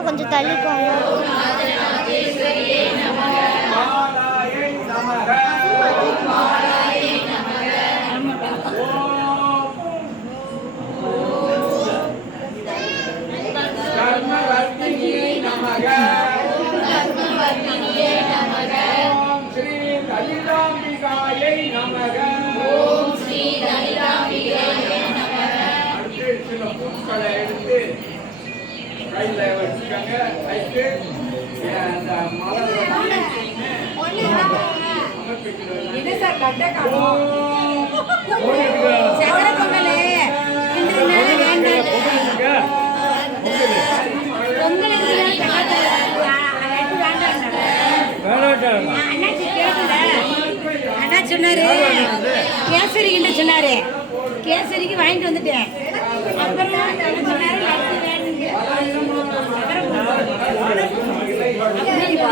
அண்ணா கொஞ்சம் தள்ளிக்கோங்க. பூக்களை எடுத்து கையில் வச்சுக்கோங்க வச்சு அந்த அண்ணா சொன்னாரு கேசரி கிட்ட கேசரிக்கு வாங்கிட்டு வந்துட்டேன். அப்புறம் சொன்னாரு